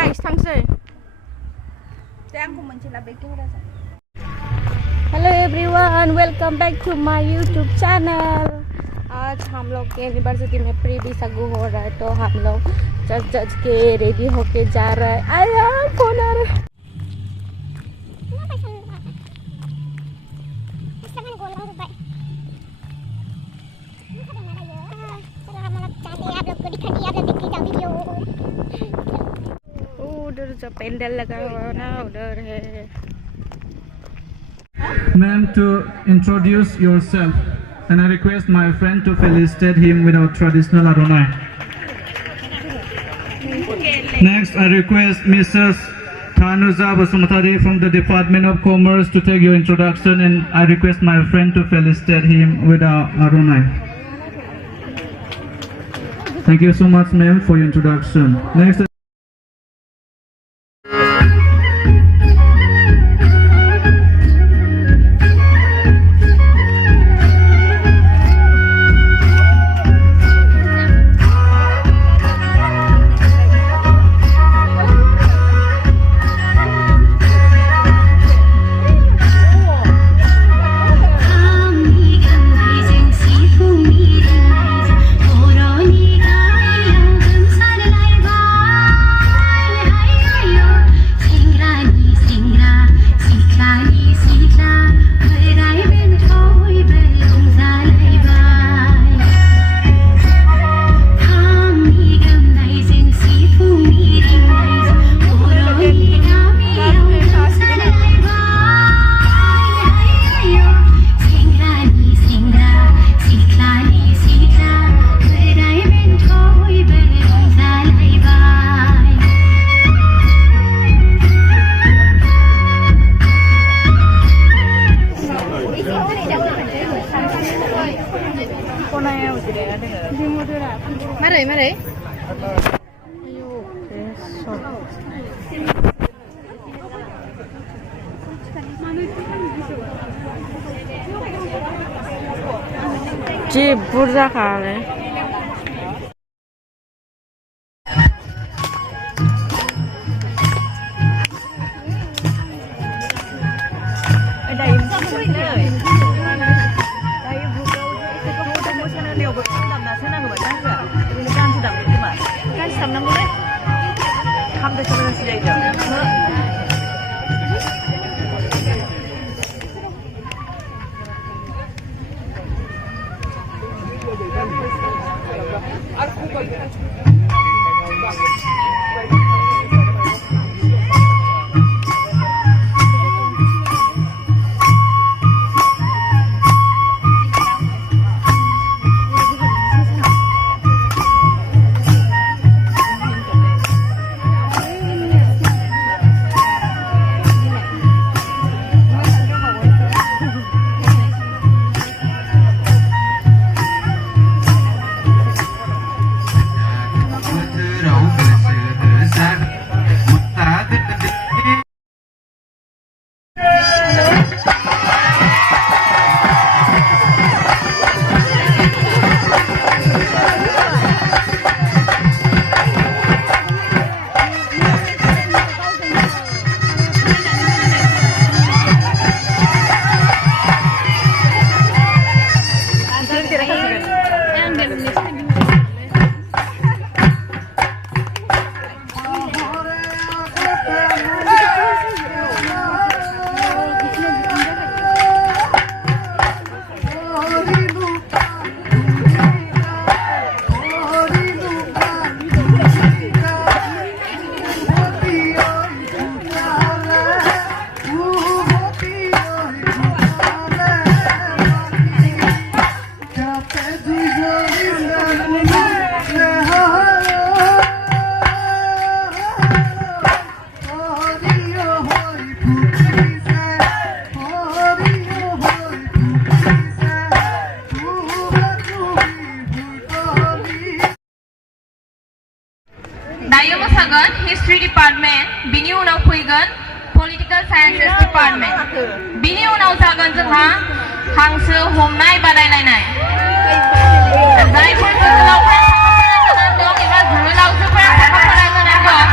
guys, थांसै. Hello everyone, welcome back to my YouTube channel. आज हम लोग के यूनिवर्सिटी में प्री बिसागु हो रहा है, तो हम लोग जज के रेडी होके जा रहा है. आया कौन आ रहा है? उधर जो पेंडल लगा हुआ ना उधर है. Ma'am, to introduce yourself, and I request my friend to felicitate him with our traditional adonai. Next, I request Mrs. Tanuza Basumatari from the Department of Commerce to take your introduction, and I request my friend to felicitate him with our adonai. Thank you so much, ma'am, for your introduction. Next. Mari. Ayo, besok. Ji burza kali. History Department, bini unaw फैगोन Political Sciences Department. Bini unaw जागोन जोंहा हांसो हमनाय बादायलायनाय. जायफोर जोहोलावफोरा साखाफारा जानानै दं एबा जोहोलावजोफोरा साखाफारा जानानै दं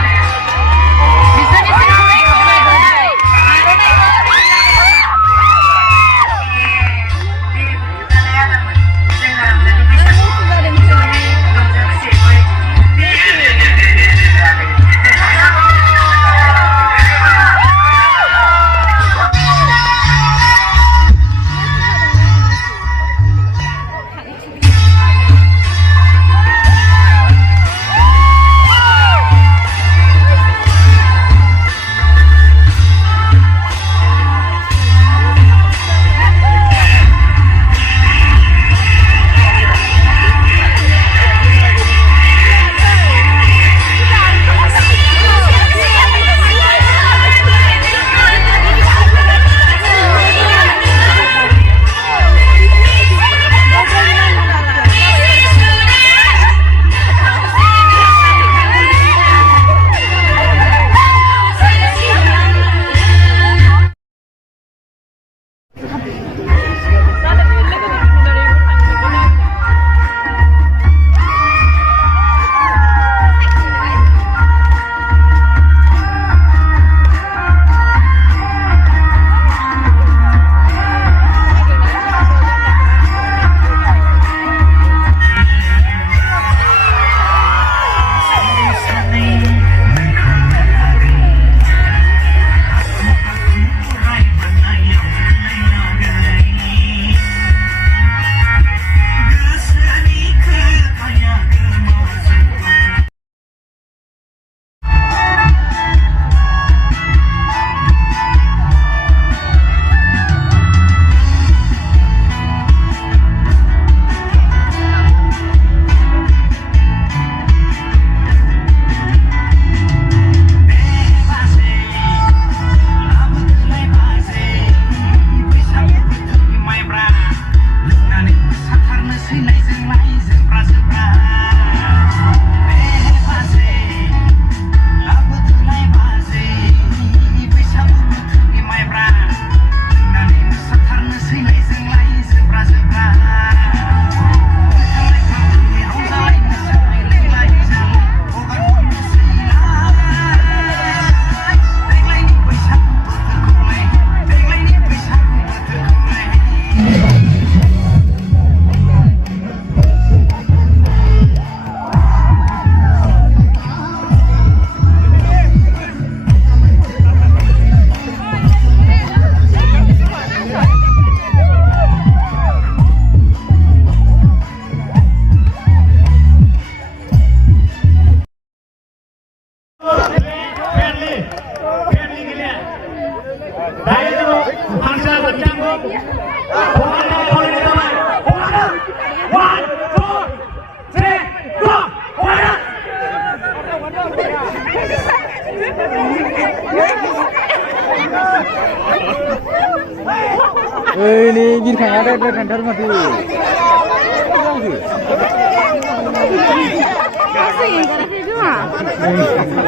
Ini gini kan ada tender mati.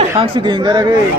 Langsung gini gara ke.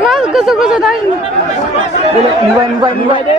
Mas gusto tayo. Mubay deh.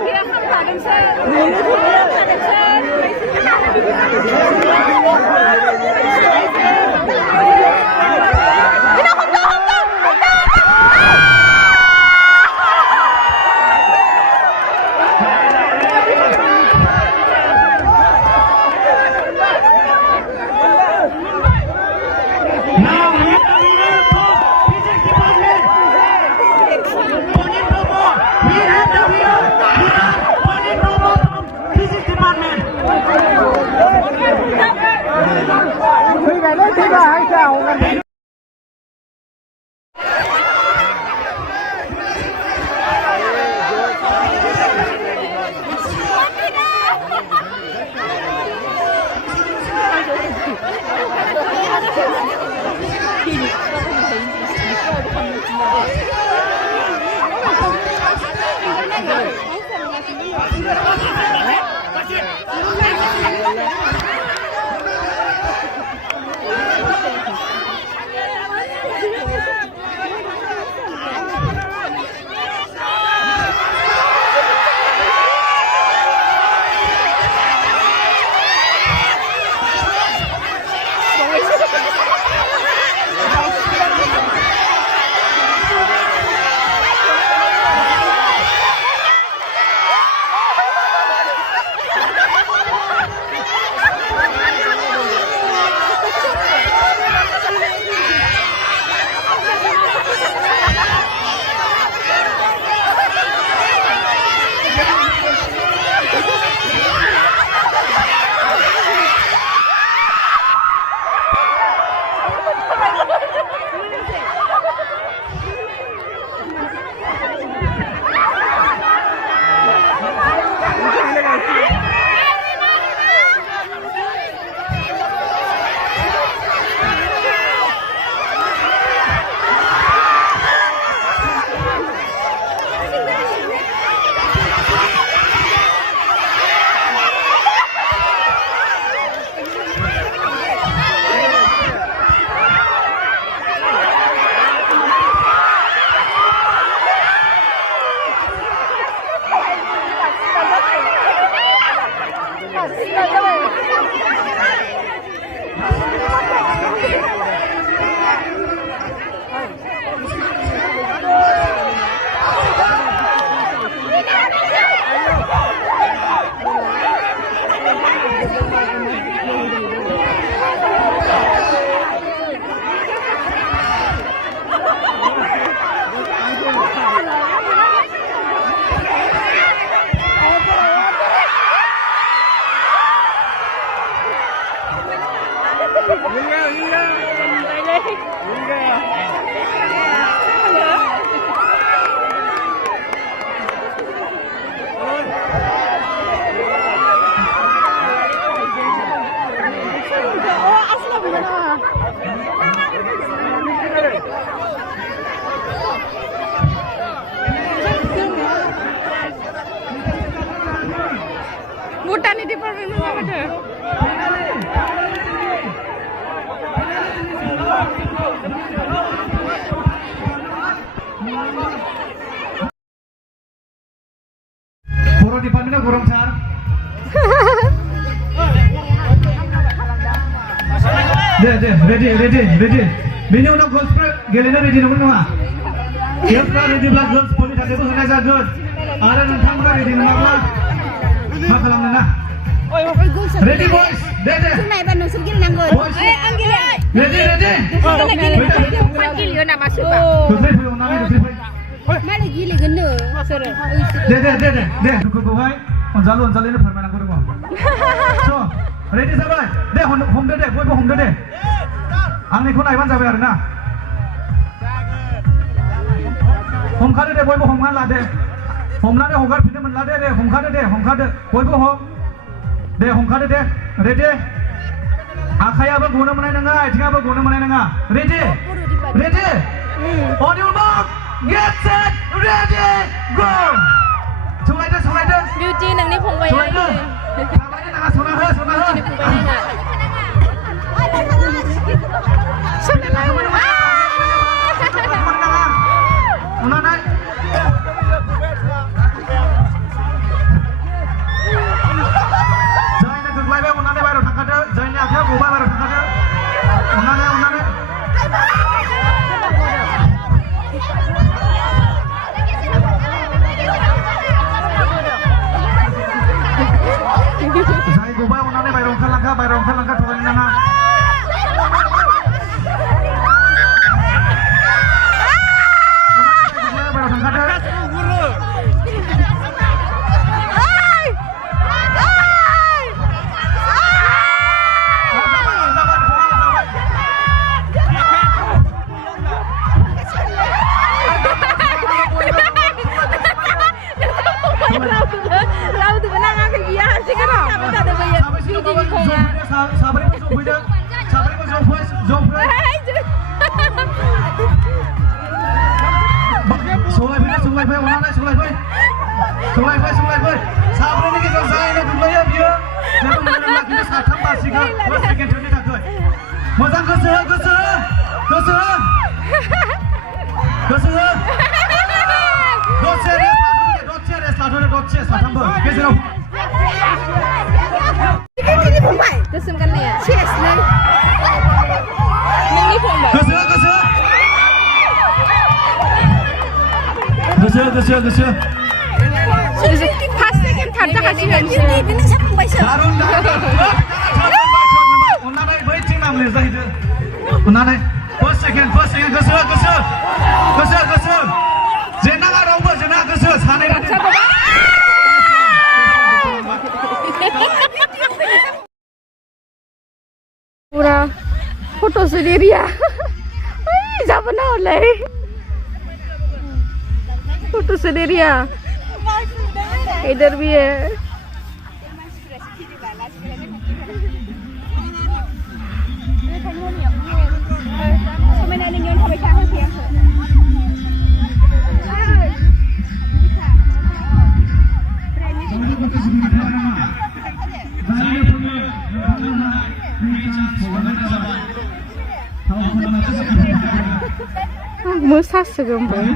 Puro di Pamina kurang car. Ready. Bini udah goal spread, gelena ready namun nama. Siap lah ready lah goal poli tadi pun sudah jago. Ada nantang lah ready nama lah. Makalang nana. Ready boys, ready. Boys, ready. Panggil yo nama siapa? Tutup pun nama tutup. Mana gila gende. Deh, dukung boy. Onjalu ini permainan aku rumah. So, ready sabai. Deh, home deh, boy home deh. Angni kun aiwan sabai arena. Home kade deh, boy home kan lah deh. Home lah deh, hogar pindah menlah deh. Home kade, boy home. Deh, home kade deh. Ready. Akhaya apa guna menai nengah, tinggal apa guna menai nengah. Ready. On your mark, get set, ready, go. Sungai deh. Beauty nang ni phong bay Sungai deh. Sungai deh. Beauty ni phong bay na. Sungai lah. Mana naik? Jangan nak keluar be, mana naik baru tangkap deh. Jangan nak dia gubah baru tangkap deh. Mana naik? Saya gubah mana naik baru langkah turun nana. Mo장 gosu. Doce, satambo. Gezero. Kesem kan ya? Yes, nih. Nang ni phong bay. Gosu. Pas second third tak kasih kan. Ini siapa bay sih? Darun. Unna naik baik cing nam leza itu. Unna naik. First second. Gosu. Jena nggak rauh, jena gosu. Sana ini. पूरा photo से ले रिया जा बना ले photo से ले रिया इधर भी है Musa segembang.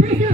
Dia